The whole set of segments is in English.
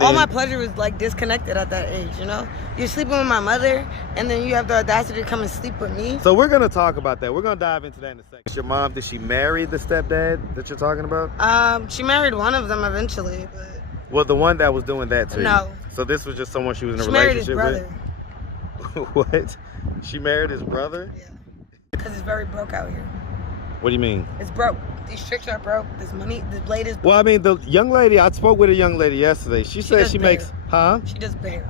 All my pleasure was like disconnected at that age, you know? You're sleeping with my mother, and then you have the audacity to come and sleep with me. So we're gonna talk about that. We're gonna dive into that in a second. Your mom, did she marry the stepdad that you're talking about? She married one of them eventually, but... Well, the one that was doing that to you? No. So this was just someone she was in a She relationship married his with? What? She married his brother? Yeah. Because it's very broke out here. What do you mean? It's broke. These tricks are broke. This money, this blade is broke. Well, I mean, the young lady, I spoke with a young lady yesterday. She said she makes, huh? She does bear.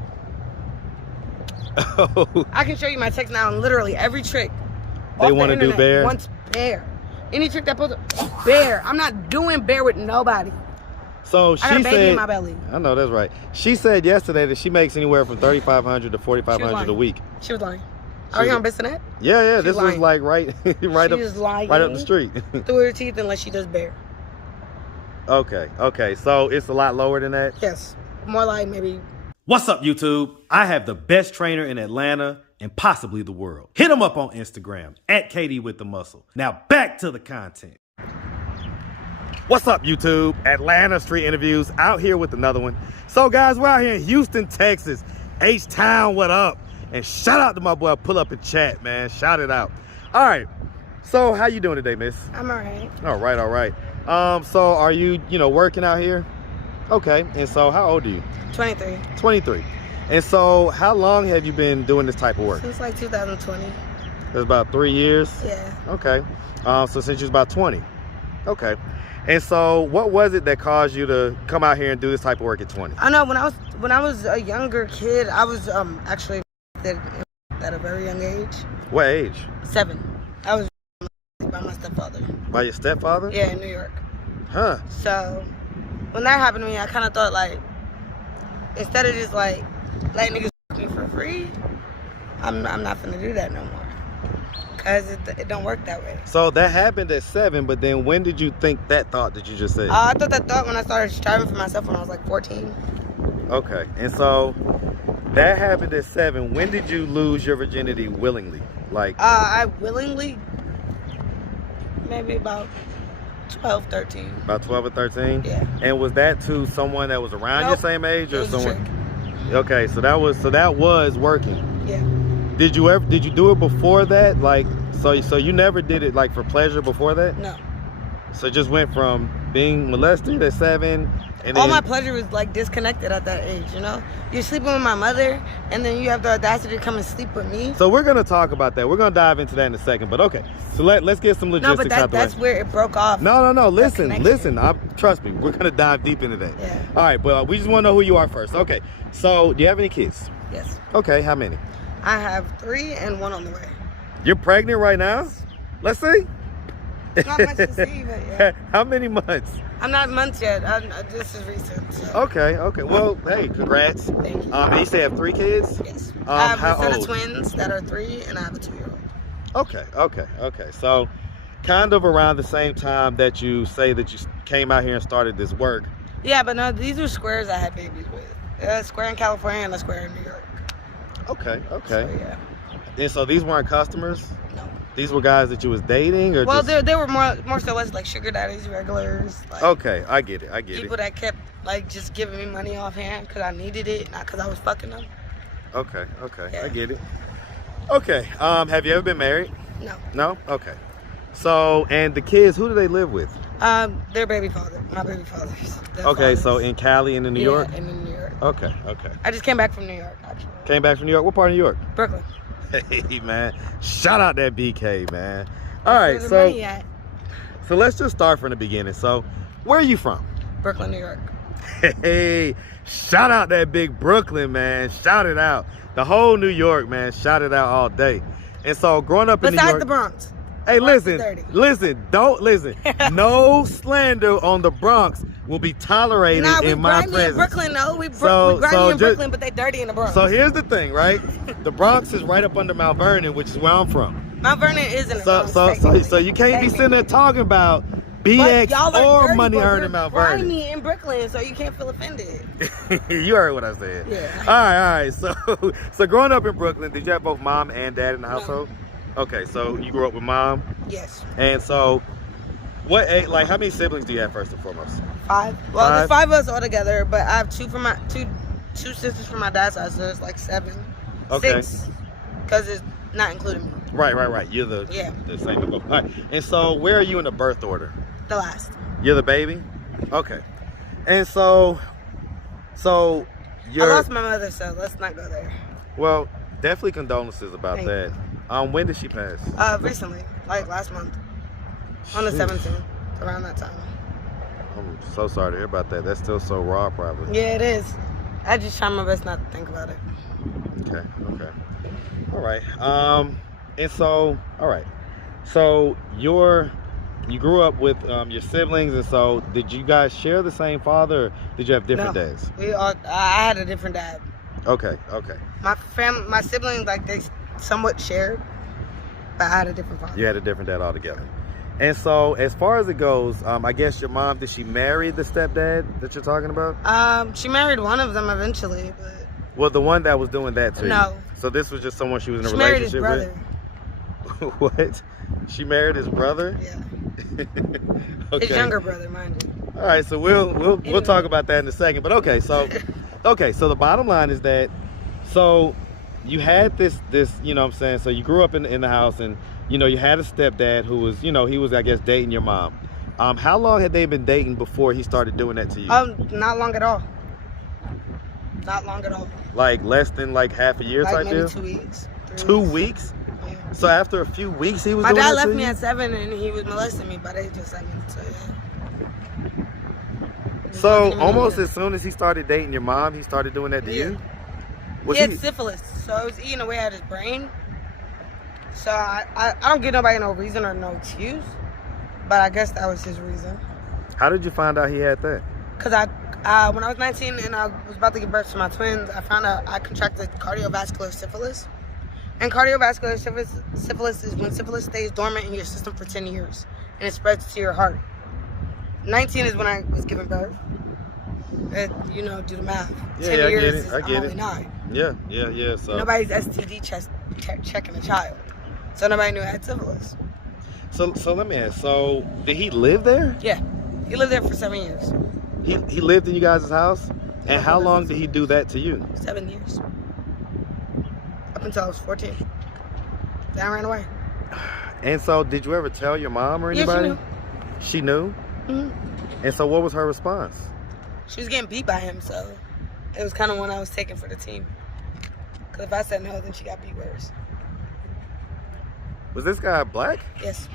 Oh. I can show you my text now, and literally every trick. They want to do bear? Wants bear. Any trick that pulls bear. I'm not doing bear with nobody. So she I got a baby said, in my belly. I know, that's right. She said yesterday that she makes anywhere from $3,500 to $4,500 a week. She was lying. Are you on Bissonnette? Yeah. This was like right up the street. Through her teeth unless she does bear. Okay. So it's a lot lower than that? Yes. More like maybe. What's up, YouTube? I have the best trainer in Atlanta and possibly the world. Hit him up on Instagram at KD with the Muscle. Now back to the content. What's up, YouTube? Atlanta Street Interviews out here with another one. So guys, we're out here in Houston, Texas. H-Town, what up? And shout out to my boy Pull Up and Chat, man. Shout it out. All right. So how you doing today, miss? I'm all right. All right. So are you, working out here? Okay. And so how old are you? 23. 23. And so how long have you been doing this type of work? Since like 2020. That's about 3 years? Yeah. Okay. So since you was about 20. Okay. And so what was it that caused you to come out here and do this type of work at 20? I know when I was a younger kid, I was actually at a very young age. What age? 7. I was by my stepfather. By your stepfather? Yeah, in New York. Huh. So when that happened to me, I kind of thought like, instead of just like letting niggas fuck me for free, I'm not gonna do that no more. Cause it don't work that way. So that happened at 7, but then when did you think that thought that you just said? I thought that thought when I started striving for myself when I was like 14. Okay, and so that happened at 7. When did you lose your virginity willingly? Like I willingly, maybe about 12, 13. About 12 or 13? Yeah. And was that to someone that was around your same age, or it was someone? A trick. Okay, so that was working. Yeah. Did you do it before that? Like, so you never did it like for pleasure before that? No. So it just went from being molested at 7, and all then my pleasure was like disconnected at that age, you know? You're sleeping with my mother, and then you have the audacity to come and sleep with me. So we're gonna talk about that. We're gonna dive into that in a second. But okay, so let's get some logistics no, but out the way. that's where it broke off. No. Listen. Trust me. We're gonna dive deep into that. Yeah. All right, but we just want to know who you are first. Okay. So do you have any kids? Yes. Okay. How many? I have 3 and 1 on the way. You're pregnant right now? Let's see. Not much to see, but yeah. How many months? I'm not months yet. This is recent. So. Okay. Well, hey, congrats. Thank you. And you say you have 3 kids? Yes. I have how a set old? of twins that are 3, and I have a 2-year-old. Okay. So kind of around the same time that you say that you came out here and started this work. Yeah, but no, these are squares I had babies with. A square in California and a square in New York. Okay. So, yeah. And so these weren't customers? No. These were guys that you was dating, or well, just... they were more so as like sugar daddies, regulars. Like, okay, I get it. People that kept like just giving me money offhand because I needed it, not because I was fucking them. Okay, yeah. I get it. Okay, have you ever been married? No. No? Okay. So, and the kids, who do they live with? Their baby father, my baby fathers. Okay, so in Cali and in New York? Yeah, in New York. Okay. I just came back from New York, actually. Came back from New York? What part of New York? Brooklyn. Hey, man. Shout out that BK, man. All right, so let's just start from the beginning. So, where are you from? Brooklyn, New York. Hey, shout out that big Brooklyn, man. Shout it out. The whole New York, man. Shout it out all day. And so, growing up in New York... Besides the Bronx. Hey, don't listen. No slander on the Bronx will be tolerated in my presence. In Brooklyn, no. We grimy in Brooklyn, but they dirty in the Bronx. So here's the thing, right? The Bronx is right up under Mount Vernon, which is where I'm from. Mount Vernon is in the Bronx. So you can't be sitting there talking about BX or money earned in Mount Vernon. Grimy in Brooklyn, so you can't feel offended. You heard what I said. Yeah. All right. So growing up in Brooklyn, did you have both mom and dad in the household? No. Okay, so you grew up with mom? Yes. And so, how many siblings do you have first and foremost? 5. Well, 5? there's 5 of us all together, but I have two sisters from my dad's side, so there's like 7. Okay. 6, because it's not including me. Right. You're the same number. All right. And so, where are you in the birth order? The last. You're the baby? Okay. And so you're... I lost my mother, so let's not go there. Well, definitely condolences about Thank that. When did she pass? Recently, like last month. On the 17th, around that time. I'm so sorry to hear about that. That's still so raw, probably. Yeah, it is. I just try my best not to think about it. Okay. All right. And so, all right. So you grew up with your siblings, and so did you guys share the same father, or did you have different dads? I had a different dad. Okay. My siblings, like, they somewhat shared, but I had a different father. You had a different dad altogether. And so, as far as it goes, I guess your mom, did she marry the stepdad that you're talking about? She married one of them eventually, but... Well, the one that was doing that to you? No. So this was just someone she was in a relationship relationship with? What? She married his brother? Yeah. Okay. His younger brother, mind you. All right, so we'll talk about that in a second. But okay, so the bottom line is that, so you had this, you know what I'm saying, so you grew up in the house, and you know you had a stepdad who was, you know, he was, I guess, dating your mom. How long had they been dating before he started doing that to you? Not long at all. Not long at all. Like less than like half a year type maybe deal? 2 weeks. 2 weeks? Yeah. So after a few weeks he was My doing dad that left to me you? at 7 and he was molesting me by the age of 7. So yeah. So almost as soon as he started dating your mom, he started doing that to you? He had syphilis, so it was eating away at his brain. So I don't give nobody no reason or no excuse, but I guess that was his reason. How did you find out he had that? Because when I was 19 and I was about to give birth to my twins, I found out I contracted cardiovascular syphilis. And cardiovascular syphilis is when syphilis stays dormant in your system for 10 years and it spreads to your heart. 19 is when I was giving birth. You know, do the math. Yeah, 10 years I get it. only 9. Yeah. So nobody's STD checking a child. So nobody knew I had syphilis. So let me ask, so did he live there? Yeah. He lived there for 7 years. He lived in you guys' house? And how long did he do that to you? 7 years. Up until I was 14. Then I ran away. And so did you ever tell your mom or anybody? Yeah, she knew. She knew? Mm-hmm. And so what was her response? She was getting beat by him, so it was kind of one I was taking for the team. Because if I said no, then she got beat worse. Was this guy black? Yes.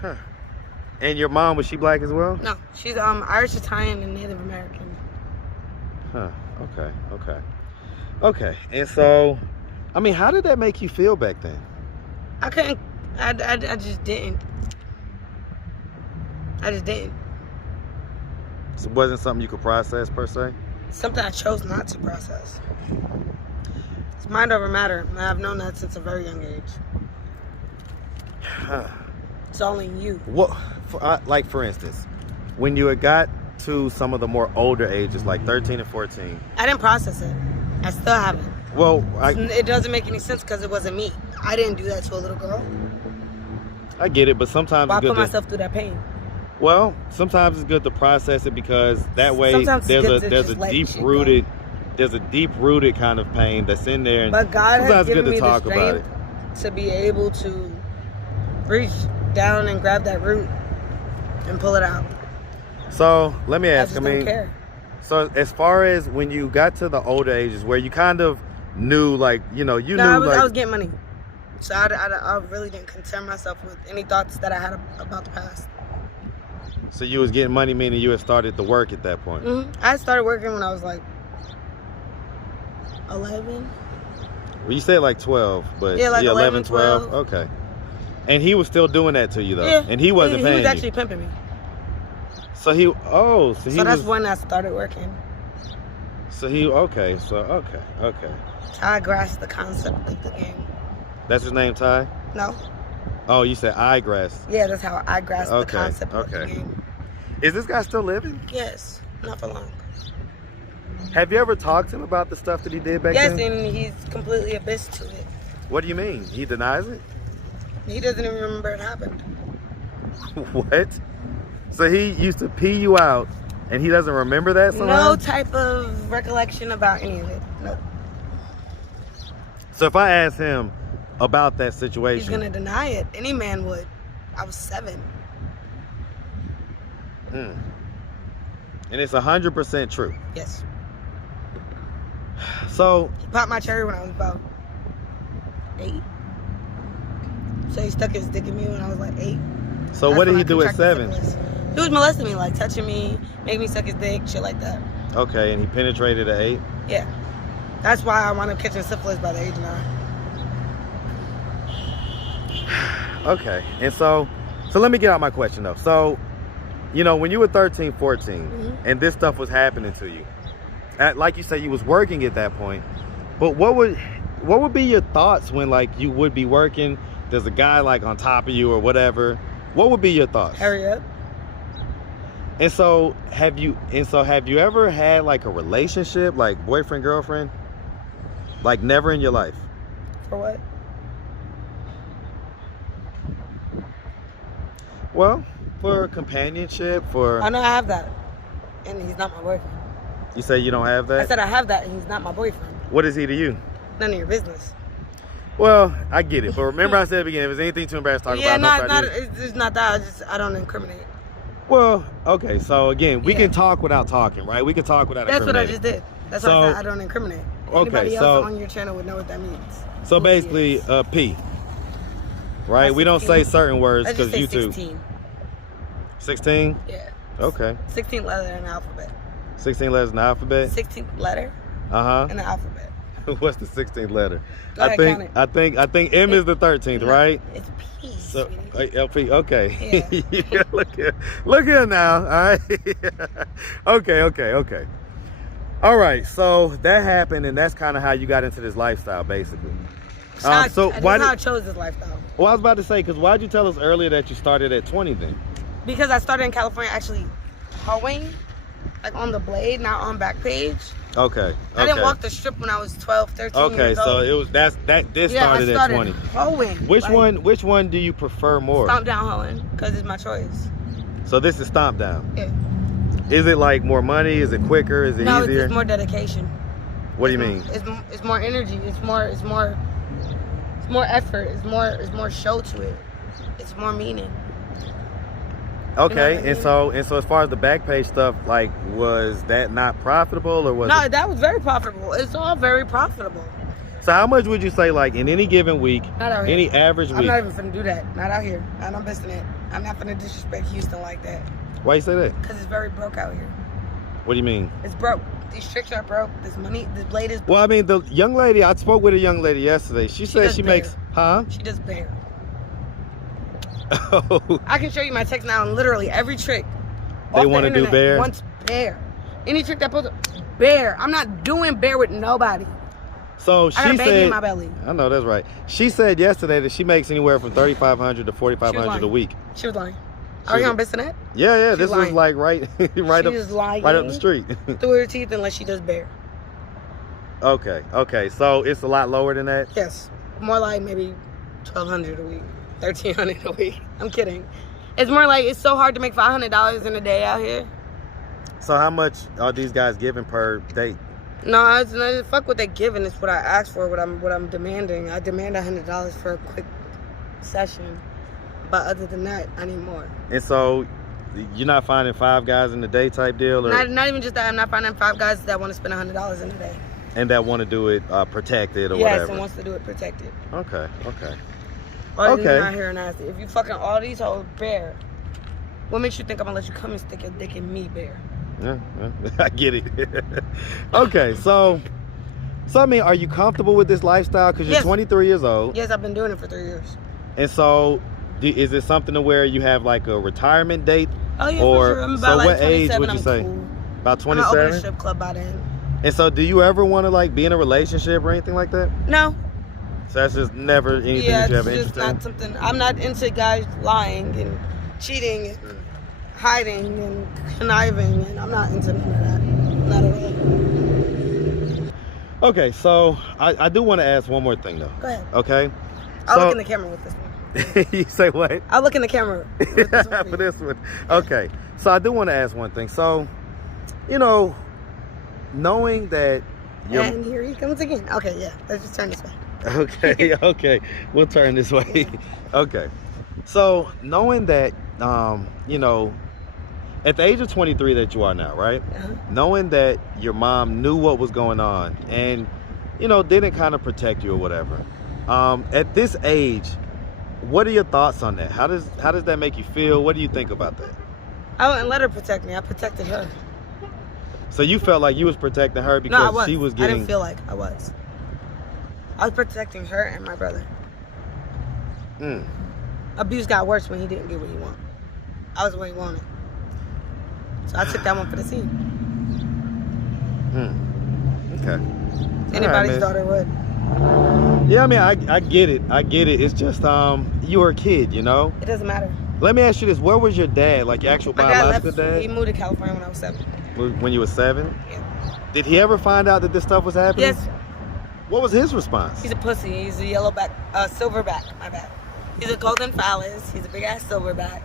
Huh. And your mom, was she black as well? No, she's Irish, Italian, and Native American. Huh. Okay. And so, I mean, how did that make you feel back then? I couldn't. I just didn't. So it wasn't something you could process per se? Something I chose not to process. It's mind over matter. And I've known that since a very young age. It's all in you. What, like for instance, when you had got to some of the more older ages, like 13 and 14. I didn't process it. I still haven't. Well, it doesn't make any sense because it wasn't me. I didn't do that to a little girl. I get it, but sometimes I it's good put myself through that pain. Well, sometimes it's good to process it because that way Sometimes there's a deep rooted kind of pain that's in there. And but God has given me the about it. strength to be able to reach down and grab that root and pull it out. So let me ask. I don't care. So as far as when you got to the older ages, where you kind of knew, like, you know, I was getting money, so I really didn't concern myself with any thoughts that I had about the past. So you was getting money, meaning you had started to work at that point. Mm-hmm. I started working when I was like 11. Well, you said like 12, but yeah, like 11, 12. Okay. And he was still doing that to you though. Yeah. And he wasn't paying you. He was actually pimping me. So that's when I started working. Okay. I grasped the concept of the game. That's his name, Ty? No. Oh, you said I grasped. Yeah, that's how I grasped the concept of the game. Is this guy still living? Yes, not for long. Have you ever talked to him about the stuff that he did back then? Yes, and he's completely abyss to it. What do you mean? He denies it? He doesn't even remember it happened. What? So he used to pee you out, and he doesn't remember that somehow? No type of recollection about any of it. Nope. So if I ask him about that situation... He's gonna deny it. Any man would. I was 7. And it's 100% true. Yes. So... He popped my cherry when I was about 8. So he stuck his dick in me when I was like 8. So what did he do at 7? He was molesting me, like touching me, making me suck his dick, shit like that. Okay, and he penetrated at 8? Yeah. That's why I wound up catching syphilis by the age of 9. Okay, and so let me get out my question though. So, you know, when you were 13, 14, and this stuff was happening to you, like you said, you was working at that point, but what would be your thoughts when, like, you would be working, there's a guy like on top of you or whatever? What would be your thoughts? Hurry up. And so have you ever had like a relationship, like boyfriend, girlfriend? Like never in your life? For what? Well, for companionship, for... I know I have that. And he's not my boyfriend. You say you don't have that? I said I have that and he's not my boyfriend. What is he to you? None of your business. Well, I get it. But remember I said at the beginning, if there's anything too embarrassed to talk about, it's not that. I don't incriminate. Well, okay, so again, we can talk without talking, right? We can talk without That's what I incriminating. just did. That's why I said I don't incriminate. Anybody else on your channel would know what that means. So basically, P. Right? We don't say certain words because YouTube. 16. 16? Yeah. Okay. 16 letters in the alphabet. 16 letters in the alphabet? 16th letter in the alphabet. What's the 16th letter? Go ahead, count it. I think M is the 13th, right? It's P. So LP, okay. Yeah. Yeah, look here now. All right. Okay. All right. So that happened, and that's kind of how you got into this lifestyle, basically. So why I chose this lifestyle. Well, I was about to say, because why'd you tell us earlier that you started at 20 then? Because I started in California actually hoeing, like on the blade, not on back page. Okay. I didn't walk the strip when I was 12, 13 years old. Okay, so it was this started at 20. Hoeing. Which one do you prefer more? Stomp down hoeing, because it's my choice. So this is stomp down. Yeah. Is it like more money? Is it quicker? Is it easier? No, it's more dedication. What do you mean? It's more energy. It's more effort. It's more show to it. It's more meaning. Okay, You know what I mean? and so as far as the back page stuff, like, was that not profitable or was No, it? that was very profitable. It's all very profitable. So how much would you say, like, in any given week, Not out here. any average week? I'm not even finna do that. Not out here. I don't missing it. I'm not finna disrespect Houston like that. Why you say that? Because it's very broke out here. What do you mean? It's broke. These tricks are broke. This blade is broke. Well, I mean, the young lady, I spoke with a young lady yesterday. She said she makes, She does bear. Oh. I can show you my text now, and literally every trick. They want to do bear? Wants bear. Any trick that posts bear. I'm not doing bear with nobody. So she I got a baby said, in my belly. I know, that's right. She said yesterday that she makes anywhere from $3,500 to $4,500 a week. She was lying. Are you on Bissonnette? Yeah. This was like right up the street. Through her teeth unless she does bear. Okay. So it's a lot lower than that? Yes. More like maybe $1,200 a week. $1,300 a week. I'm kidding. It's more like it's so hard to make $500 in a day out here. So how much are these guys giving per date? No, it's not, fuck what they're giving. It's what I asked for. What I'm demanding. I demand $100 for a quick session. But other than that, I need more. And so you're not finding 5 guys in the day type deal, or not even just that. I'm not finding 5 guys that want to spend $100 in a day. And that want to do it protected or whatever. Yes, and wants to do it protected. Okay. Or out here nasty. If you fucking all these hoes bear, what makes you think I'm gonna let you come and stick your dick in me, bear? Yeah, I get it. Okay, so I mean, are you comfortable with this lifestyle? Because you're 23 years old. Yes, I've been doing it for 3 years. And so, is it something to where you have like a retirement date? Oh yeah, for sure. I'm about so like what 27, age would you say? Cool. About 27? I'm gonna open a strip club by then. And so, do you ever want to like be in a relationship or anything like that? No. So that's just never anything that you have interest in? Yeah, it's just not something. I'm not into guys lying and cheating and hiding and conniving, and I'm not into none of that. Not at all. Okay, so I do want to ask one more thing though. Go ahead. Okay? I'll look in the camera with this one. You say what? I'll look in the camera with this one For this one. Okay. So I do want to ask one thing. So, you know, knowing that and here he comes again. Okay, yeah. Let's just turn this way. Okay. We'll turn this way. Okay. So knowing that, you know, at the age of 23 that you are now, right? Knowing that your mom knew what was going on and, you know, didn't kind of protect you or whatever. At this age, what are your thoughts on that? How does that make you feel? What do you think about that? I wouldn't let her protect me. I protected her. So you felt like you was protecting her because no, I was. She was getting... I didn't feel like I was. I was protecting her and my brother. Abuse got worse when he didn't get what he wanted. I was what he wanted. So I took that one for the team. Okay. Anybody's daughter would. Yeah, I mean, I get it. I get it. It's just, you were a kid, you know? It doesn't matter. Let me ask you this. Where was your dad? Like your actual biological dad? He moved to California when I was 7. When you were 7? Yeah. Did he ever find out that this stuff was happening? Yes. What was his response? He's a pussy. He's a silverback. My bad. He's a golden phallus. He's a big ass silverback.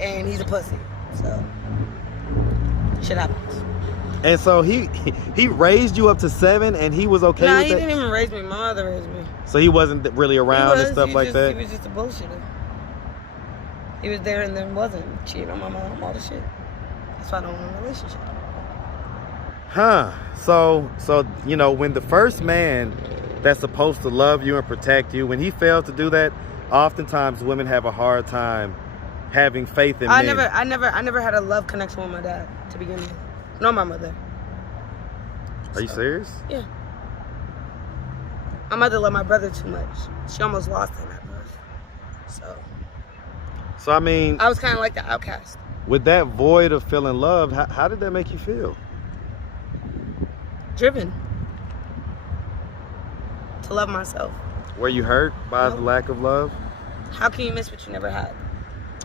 And he's a pussy. So, shit happens. And so he raised you up to 7 and he was okay with that? Nah, he didn't even raise me. My mother raised me. So he wasn't really around and stuff like that? He was just a bullshitter. He was there and then wasn't. Cheating on my mom, all the shit. That's why I don't want a relationship. So, you know, when the first man that's supposed to love you and protect you, when he fails to do that, oftentimes women have a hard time having faith in men. I never had a love connection with my dad to begin with. Nor my mother. Are you serious? Yeah. My mother loved my brother too much. She almost lost him at birth. So I mean, I was kind of like the outcast. With that void of feeling loved, how did that make you feel? Driven to love myself. Were you hurt by the lack of love? How can you miss what you never had?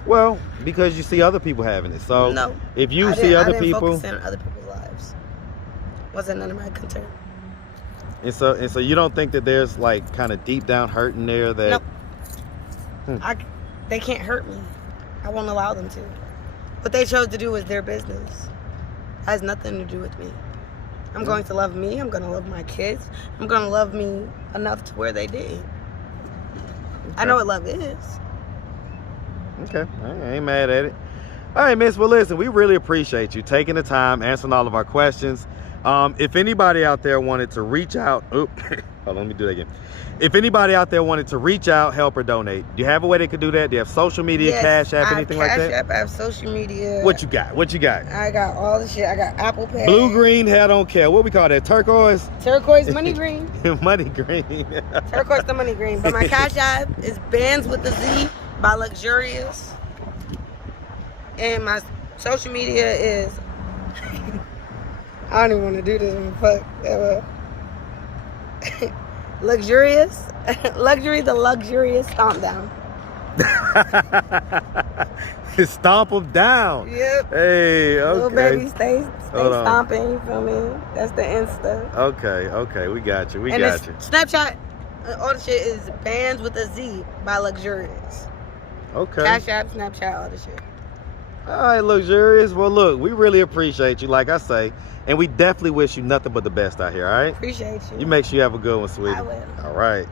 Well, because you see other people having it. So no, if you see other I didn't people, focus on other people's lives. Wasn't none of my concern. And so you don't think that there's like kind of deep down hurt in there that? Nope. They can't hurt me. I won't allow them to. What they chose to do was their business. It has nothing to do with me. I'm going to love me. I'm going to love my kids. I'm going to love me enough to where they did. Okay. I know what love is. Okay, I ain't mad at it. All right, miss, well, listen, we really appreciate you taking the time, answering all of our questions. If anybody out there wanted to reach out, hold on, let me do that again. If anybody out there wanted to reach out, help, or donate, do you have a way they could do that? Do you have social media, yes, Cash App, anything like that? Cash App, I have social media. What you got? I got all the shit. I got Apple Pay. Blue, green, I don't care. What we call that? Turquoise? Turquoise, money green. Money green. Turquoise, the money green. But my Cash App is bandzbyluxurious. And my social media is... I don't even want to do this one. Fuck. Luxurious. Luxury, the luxurious stomp down. Stomp them down. Yep. Hey, okay. Little baby, stay stomping, you feel me? That's the Insta. Okay, we got you. Snapchat, all the shit is bands with a Z by Luxurious. Okay. Cash App, Snapchat, all the shit. All right, Luxurious. Well, look, we really appreciate you, like I say, and we definitely wish you nothing but the best out here, all right? Appreciate you. You make sure you have a good one, sweetie. I will. All right.